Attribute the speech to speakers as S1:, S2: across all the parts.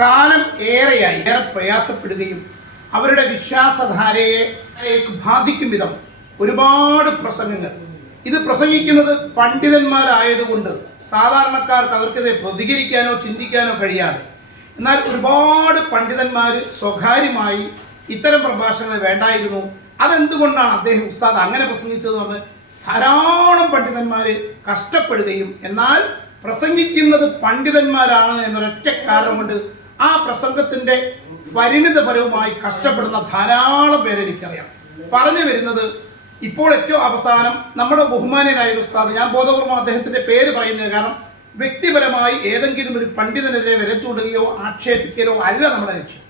S1: കാലം ഏറെയായി ഏറെ പ്രയാസപ്പെടുകയും അവരുടെ വിശ്വാസധാരയെ ബാധിക്കും വിധം ഒരുപാട് പ്രസംഗങ്ങൾ. ഇത് പ്രസംഗിക്കുന്നത് പണ്ഡിതന്മാരായതുകൊണ്ട് സാധാരണക്കാർക്ക് അവർക്കെതിരെ പ്രതികരിക്കാനോ ചിന്തിക്കാനോ കഴിയാതെ. എന്നാൽ ഒരുപാട് പണ്ഡിതന്മാർ സ്വകാര്യമായി ഇത്തരം പ്രഭാഷണങ്ങൾ വേണ്ടായിരുന്നു. അതെന്തുകൊണ്ടാണ് അദ്ദേഹം ഉസ്താദ് അങ്ങനെ പ്രസംഗിച്ചത് പറഞ്ഞ് ധാരാളം പണ്ഡിതന്മാർ കഷ്ടപ്പെടുകയും എന്നാൽ പ്രസംഗിക്കുന്നത് പണ്ഡിതന്മാരാണ് എന്നൊരൊറ്റ കാരണം കൊണ്ട് ആ പ്രസംഗത്തിന്റെ പരിണിത ഫലവുമായി കഷ്ടപ്പെടുന്ന ധാരാളം പേരെ എനിക്കറിയാം. പറഞ്ഞു വരുന്നത് ഇപ്പോൾ ഏറ്റവും അവസാനം നമ്മുടെ ബഹുമാനായ ഉസ്താദ് ഞാൻ ബോധപൂർവം അദ്ദേഹത്തിന്റെ പേര് പറയുന്നത് കാരണം വ്യക്തിപരമായി ഏതെങ്കിലും ഒരു പണ്ഡിതനെതിരെ വിരച്ചൂടുകയോ ആക്ഷേപിക്കലോ അല്ല നമ്മുടെ ലക്ഷ്യം.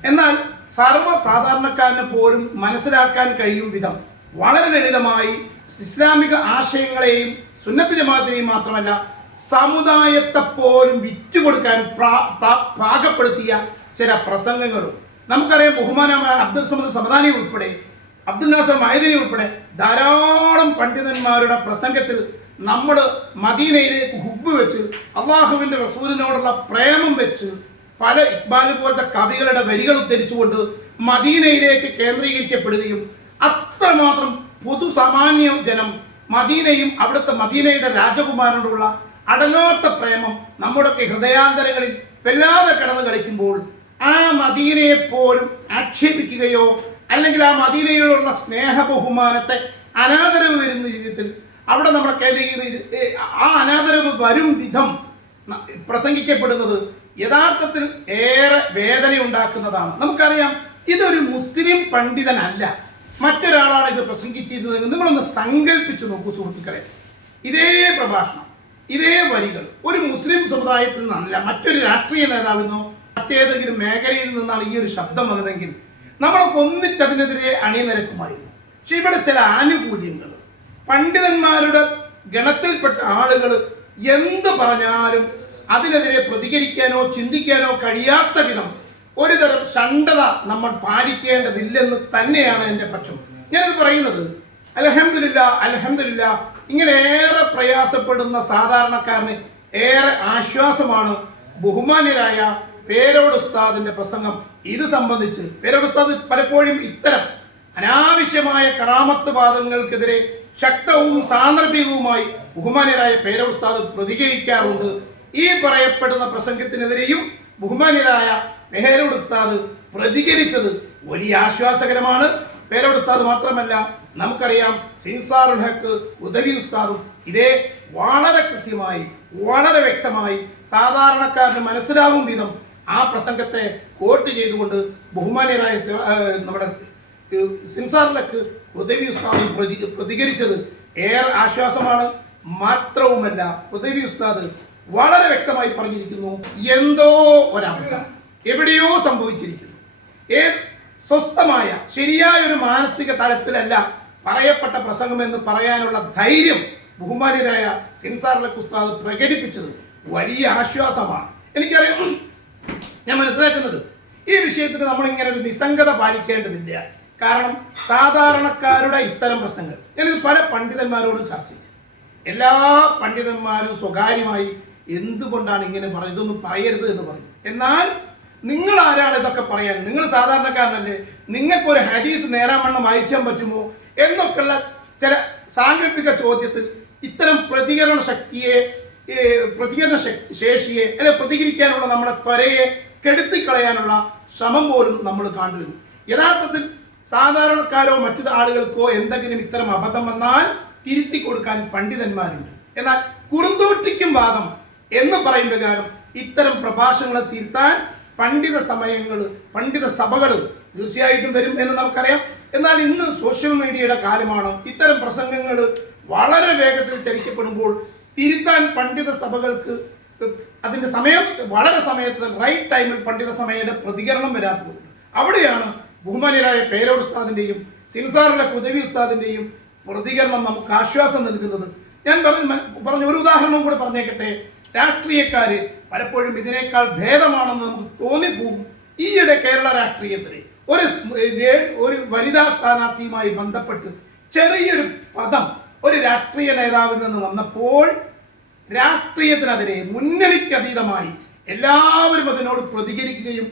S1: എന്നാൽ സർവസാധാരണക്കാരന് പോലും മനസ്സിലാക്കാൻ കഴിയും വിധം വളരെ ലളിതമായി ഇസ്ലാമിക ആശയങ്ങളെയും സുന്നത്ത് ജമാഅത്തിനെയും മാത്രമല്ല സമുദായത്തെ പോലും വിറ്റുകൊടുക്കാൻ പാകപ്പെടുത്തിയ ചില പ്രസംഗങ്ങളും. നമുക്കറിയാം ബഹുമാനമായ അബ്ദുൽ സമദ് സമദാനി ഉൾപ്പെടെ അബ്ദുൽ നാസർ മൈദനി ഉൾപ്പെടെ ധാരാളം പണ്ഡിതന്മാരുടെ പ്രസംഗത്തിൽ നമ്മൾ മദീനയിലേക്ക് ഹുബ് വെച്ച് അള്ളാഹുവിന്റെ റസൂലിനോടുള്ള പ്രേമം വെച്ച് പല ഇക്ബാൽ പോലത്തെ കവികളുടെ വരികൾ ഉദ്ധരിച്ചുകൊണ്ട് മദീനയിലേക്ക് കേന്ദ്രീകരിക്കപ്പെടുകയും അത്രമാത്രം പൊതുസാമാന്യ ജനം മദീനയും അവിടുത്തെ മദീനയുടെ രാജകുമാരനോടുള്ള അടങ്ങാത്ത പ്രേമം നമ്മുടെയൊക്കെ ഹൃദയാന്തരങ്ങളിൽ വല്ലാതെ കടന്നു കളിക്കുമ്പോൾ ആ മദീനയെ പോലും ആക്ഷേപിക്കുകയോ അല്ലെങ്കിൽ ആ മദീനയോടുള്ള സ്നേഹ ബഹുമാനത്തെ അനാദരവ് വരുന്ന രീതിയിൽ അവിടെ നമ്മുടെ കേന്ദ്രീകരിക്കുന്ന ആ അനാദരവ് വരും വിധം പ്രസംഗിക്കപ്പെടുന്നത് യഥാർത്ഥത്തിൽ ഏറെ വേദന ഉണ്ടാക്കുന്നതാണ് നമുക്കറിയാം ഇതൊരു മുസ്ലിം പണ്ഡിതനല്ല. മറ്റൊരാളാണ് ഇത് പ്രസംഗിച്ചിരുന്നത് നിങ്ങളൊന്ന് സങ്കല്പിച്ചു നോക്കൂ സുഹൃത്തുക്കളെ. ഇതേ പ്രഭാഷണം. ഇതേ വരികൾ. ഒരു മുസ്ലിം സമുദായത്തിൽ നിന്നല്ല മറ്റൊരു രാഷ്ട്രീയ നേതാവെന്നോ മറ്റേതെങ്കിലും മേഖലയിൽ നിന്നാണ് ഈ ഒരു ശബ്ദം വന്നതെങ്കിൽ നമ്മളൊക്കെ ഒന്നിച്ചതിനെതിരെ അണിനിരക്കുമായിരുന്നു. പക്ഷെ ഇവിടെ ചില ആനുകൂല്യങ്ങൾ. പണ്ഡിതന്മാരുടെ ഗണത്തിൽപ്പെട്ട ആളുകൾ എന്ത് പറഞ്ഞാലും അതിനെതിരെ പ്രതികരിക്കാനോ ചിന്തിക്കാനോ കഴിയാത്ത വിധം ഒരുതരം ഷണ്ടത നമ്മൾ പാലിക്കേണ്ടതില്ലെന്ന് തന്നെയാണ് എന്റെ പക്ഷം. ഞാനത് പറയുന്നത് അലഹമില്ല അലഹമില്ല ഇങ്ങനെ ഏറെ പ്രയാസപ്പെടുന്ന സാധാരണക്കാരന് ഏറെ ആശ്വാസമാണ് ബഹുമാന്യരായ പേരോട് ഉസ്താദിന്റെ പ്രസംഗം. ഇത് സംബന്ധിച്ച് പേരോട് ഉസ്താദ് പലപ്പോഴും ഇത്തരം അനാവശ്യമായ കറാമത്ത് വാദങ്ങൾക്കെതിരെ ശക്തവും സാന്ദർഭികവുമായി ബഹുമാന്യരായ പേരോട് ഉസ്താദ് പ്രതികരിക്കാറുണ്ട്. ഈ പറയപ്പെടുന്ന പ്രസംഗത്തിനെതിരെയും ബഹുമാന്യരായ മെഹരോട് ഉസ്താദ് പ്രതികരിച്ചത് വലിയ ആശ്വാസകരമാണ്. പേരോട് ഉസ്താദ് മാത്രമല്ല നമുക്കറിയാം സിൻസാറുൽ ഹക്ക് ഉദവി ഉസ്താദും ഇതേ വളരെ കൃത്യമായി വളരെ വ്യക്തമായി സാധാരണക്കാരന് മനസ്സിലാവും വിധം ആ പ്രസംഗത്തെ കോട്ട് ചെയ്തുകൊണ്ട് ബഹുമാന്യരായ നമ്മുടെ സിൻസാറിലേക്ക് ഉദവി ഉസ്താദ് പ്രതി- പ്രതികരിച്ചത് ഏറെ ആശ്വാസമാണ്. മാത്രവുമല്ല ഉദവി ഉസ്താദ് വളരെ വ്യക്തമായി പറഞ്ഞിരിക്കുന്നു എന്തോ ഒരബദ്ധം എവിടെയോ സംഭവിച്ചിരിക്കുന്നു. ഏത് സ്വസ്ഥമായ ശരിയായ ഒരു മാനസിക തലത്തിലല്ല പറയപ്പെട്ട പ്രസംഗം എന്ന് പറയാനുള്ള ധൈര്യം ബഹുമാന്യരായ സിൻസാറിലെ ഉസ്താദ് പ്രകടിപ്പിച്ചത് വലിയ ആശ്വാസമാണ്. എനിക്കറിയാം. ഞാൻ മനസ്സിലാക്കുന്നത് ഈ വിഷയത്തിൽ നമ്മൾ ഇങ്ങനെ ഒരു നിസ്സംഗത പാലിക്കേണ്ടതില്ല. കാരണം സാധാരണക്കാരുടെ ഇത്തരം പ്രശ്നങ്ങൾ ഞാനിത് പല പണ്ഡിതന്മാരോടും ചർച്ച ചെയ്യും. എല്ലാ പണ്ഡിതന്മാരും സ്വകാര്യമായി എന്തുകൊണ്ടാണ് ഇങ്ങനെ പറയുന്നത് ഇതൊന്നും പറയരുത് എന്ന് പറയും എന്നാൽ നിങ്ങൾ ആരാണ് ഇതൊക്കെ പറയാൻ? നിങ്ങൾ സാധാരണക്കാരനല്ലേ? നിങ്ങൾക്ക് ഒരു ഹദീസ് നേരാമണ്ണം വായിക്കാൻ പറ്റുമോ? എന്നൊക്കെയുള്ള ചില സാങ്കല്പിക ചോദ്യത്തിൽ ഇത്തരം പ്രതികരണ ശക്തിയെ പ്രതികരണ ശേഷിയെ അല്ലെ പ്രതികരിക്കാനുള്ള നമ്മുടെ ത്വരയെ കെടുത്തിക്കളയാനുള്ള ശ്രമം പോലും നമ്മൾ കാണുന്നു. യഥാർത്ഥത്തിൽ സാധാരണക്കാരോ മറ്റു ആളുകൾക്കോ എന്തെങ്കിലും ഇത്തരം അബദ്ധം വന്നാൽ തിരുത്തി കൊടുക്കാൻ പണ്ഡിതന്മാരുണ്ട്. എന്നാൽ കുറുന്തോട്ടിക്കും വാദം എന്ന് പറയുമ്പോൾ കാരണം ഇത്തരം പ്രഭാഷണങ്ങളെ തിരുത്താൻ പണ്ഡിത സമയങ്ങൾ പണ്ഡിത സഭകൾ തീർച്ചയായിട്ടും വരും എന്ന് നമുക്കറിയാം. എന്നാൽ ഇന്ന് സോഷ്യൽ മീഡിയയുടെ കാലമാണ്. ഇത്തരം പ്രസംഗങ്ങൾ വളരെ വേഗത്തിൽ ചലിക്കപ്പെടുമ്പോൾ തിരുത്താൻ പണ്ഡിത സഭകൾക്ക് അതിന്റെ സമയം വളരെ സമയത്ത് റൈറ്റ് ടൈമിൽ പണ്ഡിത സമയയുടെ പ്രതികരണം വരാത്തത് അവിടെയാണ് ബഹുമാനിയരായ പേരോട് ഉസ്താദിന്റെയും സിൻസാറിലെ കുദവി ഉസ്താദിന്റെയും പ്രതികരണം നമുക്ക് ആശ്വാസം നൽകുന്നത്. ഞാൻ പറഞ്ഞു പറഞ്ഞ ഒരു ഉദാഹരണവും കൂടെ പറഞ്ഞേക്കട്ടെ. രാഷ്ട്രീയക്കാര് പലപ്പോഴും ഇതിനേക്കാൾ ഭേദമാണെന്ന് നമുക്ക് തോന്നിപ്പോകും. ഈയിടെ കേരള രാഷ്ട്രീയത്തിൽ ഒരു ഒരു വനിതാ സ്ഥാനാർത്ഥിയുമായി ബന്ധപ്പെട്ട് ചെറിയൊരു പദം ഒരു രാഷ്ട്രീയ നേതാവിൽ നിന്ന് വന്നപ്പോൾ രാഷ്ട്രീയത്തിനെതിരെ മുന്നണിക്കതീതമായി എല്ലാവരും അതിനോട് പ്രതികരിക്കുകയും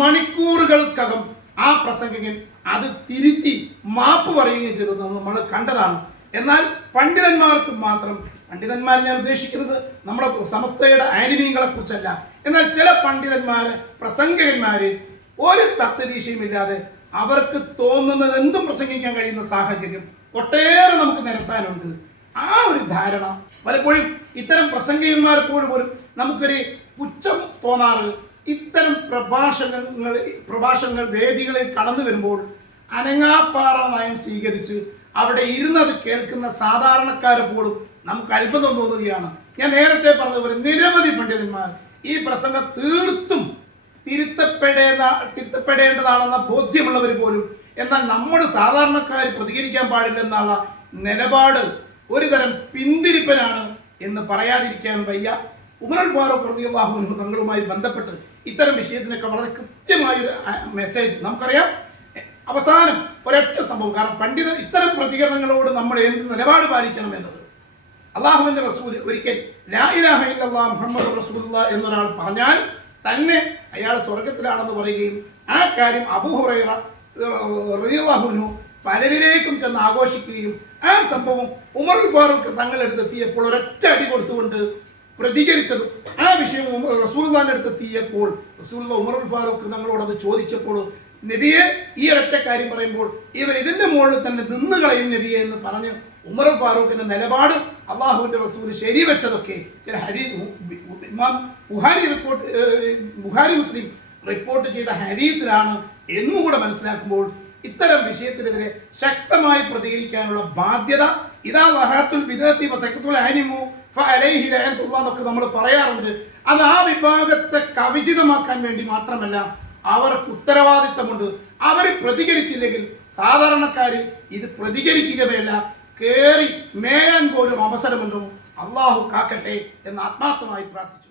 S1: മണിക്കൂറുകൾക്കകം ആ പ്രസംഗകൻ അത് തിരുത്തി മാപ്പ് പറയുകയും ചെയ്തത് നമ്മൾ കണ്ടതാണ്. എന്നാൽ പണ്ഡിതന്മാർക്ക് മാത്രം പണ്ഡിതന്മാർ ഞാൻ ഉദ്ദേശിക്കുന്നത് നമ്മുടെ സമസ്തയുടെ ആനിമീങ്ങളെ കുറിച്ചല്ല. എന്നാൽ ചില പണ്ഡിതന്മാർ പ്രസംഗകന്മാർ ഒരു തത്വദീശയുമില്ലാതെ അവർക്ക് തോന്നുന്നത് എന്തും പ്രസംഗിക്കാൻ കഴിയുന്ന സാഹചര്യം ഒട്ടേറെ നമുക്ക് നിരത്താനുണ്ട്. ആ ഒരു ധാരണ പലപ്പോഴും ഇത്തരം പ്രസംഗകന്മാർ പോലും പോലും നമുക്കൊരു പുച്ഛം തോന്നാറ്. ഇത്തരം പ്രഭാഷകങ്ങൾ പ്രഭാഷണങ്ങൾ വേദികളിൽ കടന്നു വരുമ്പോൾ അനങ്ങാപ്പാറ നയം സ്വീകരിച്ച് അവിടെ ഇരുന്നത് കേൾക്കുന്ന സാധാരണക്കാരെ പോലും നമുക്ക് അത്ഭുതം തോന്നുകയാണ്. ഞാൻ നേരത്തെ പറഞ്ഞതുപോലെ നിരവധി പണ്ഡിതന്മാർ ഈ പ്രസംഗം തീർത്തും തിരുത്തപ്പെടേണ്ട തിരുത്തപ്പെടേണ്ടതാണെന്ന ബോധ്യമുള്ളവർ പോലും. എന്നാൽ നമ്മുടെ സാധാരണക്കാർ പ്രതികരിക്കാൻ പാടില്ലെന്നുള്ള നിലപാട് ഒരു തരം പിന്തിരിപ്പനാണ് എന്ന് പറയാതിരിക്കാൻ വയ്യ. ഉമർ ഫാറൂഖ് റളിയല്ലാഹു തങ്ങളുമായി ബന്ധപ്പെട്ട് ഇത്തരം വിഷയത്തിനൊക്കെ വളരെ കൃത്യമായൊരു മെസ്സേജ് നമുക്കറിയാം. അവസാനം ഒരൊറ്റ സംഭവം. കാരണം പണ്ഡിത ഇത്തരം പ്രതികരണങ്ങളോട് നമ്മൾ എന്ത് നിലപാട് പാലിക്കണം എന്നത്? അള്ളാഹുവിന്റെ റസൂൽ ഒരിക്കൽ മുഹമ്മദ് റസൂലുള്ള എന്നൊരാൾ പറഞ്ഞാൽ തന്നെ അയാൾ സ്വർഗത്തിലാണെന്ന് പറയുകയും ആ കാര്യം അബൂഹുറൈറ പലരിലേക്കും ചെന്ന് ആഘോഷിക്കുകയും ആ സംഭവം ഉമർ ഫാറൂഖ് തങ്ങളെടുത്ത് എത്തിയപ്പോൾ ഒരൊറ്റ അടി കൊടുത്തുകൊണ്ട് പ്രതികരിച്ചതും ആ വിഷയം ഉമർ റസൂൽഖാന്റെ അടുത്ത് എത്തിയപ്പോൾ റസൂൽ ഉമർ ഫാറൂഖ് തങ്ങളോടത് ചോദിച്ചപ്പോൾ നബിയെ ഈ ഒരൊറ്റ കാര്യം പറയുമ്പോൾ ഇവർ ഇതിന്റെ മുകളിൽ തന്നെ നിന്ന് കളയും നബിയെ എന്ന് പറഞ്ഞ് ഉമർ ഫാറൂഖിന്റെ നിലപാട് അള്ളാഹുവിന്റെ റസൂൽ ശരിവെച്ചതൊക്കെ ചില ഹരി ഇമാം Bukhari report Bukhari Muslim report ചെയ്ത ഹരീസിലാണ് എന്നുകൂടെ മനസ്സിലാക്കുമ്പോൾ ഇത്തരം വിഷയത്തിനെതിരെ ശക്തമായി പ്രതികരിക്കാനുള്ള ബാധ്യത ഇതാ വഹാത്തുൽ ബിദഅത്തി വസക്കത്തുൽ ആനിമു എന്നൊക്കെ നമ്മൾ പറയാറുണ്ട്. അത് ആ വിഭാഗത്തെ കവിചിതമാക്കാൻ വേണ്ടി മാത്രമല്ല അവർക്ക് ഉത്തരവാദിത്തമുണ്ട്. അവർ പ്രതികരിച്ചില്ലെങ്കിൽ സാധാരണക്കാർ ഇത് പ്രതികരിക്കുകയല്ല കയറി മേയാൻ പോലും അവസരമുണ്ടോ? അള്ളാഹു കാക്കട്ടെ എന്ന് ആത്മാർത്ഥമായി പ്രാർത്ഥിച്ചു.